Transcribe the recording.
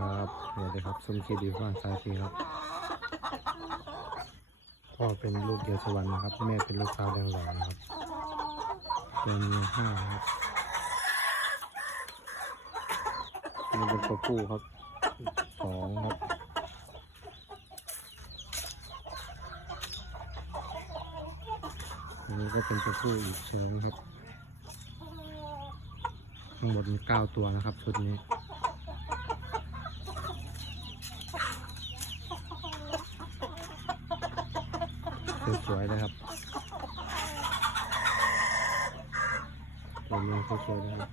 ครับสวัสดีครับสมคิดดีฟ้านสายทีครับ พ่อเป็นลูกเดียวสวรรค์นะครับ แม่เป็นลูกสาวแดงหล่อนะครับ เป็นห้าครับนี่เป็นตัวผู้ครับสองครับอันนี้ก็เป็นตัวผู้อีกเชิงครับ ทั้งหมดมีเก้าตัวนะครับชุดนี้ สวยๆเลยครับตัวเมียสวยๆเลยครับ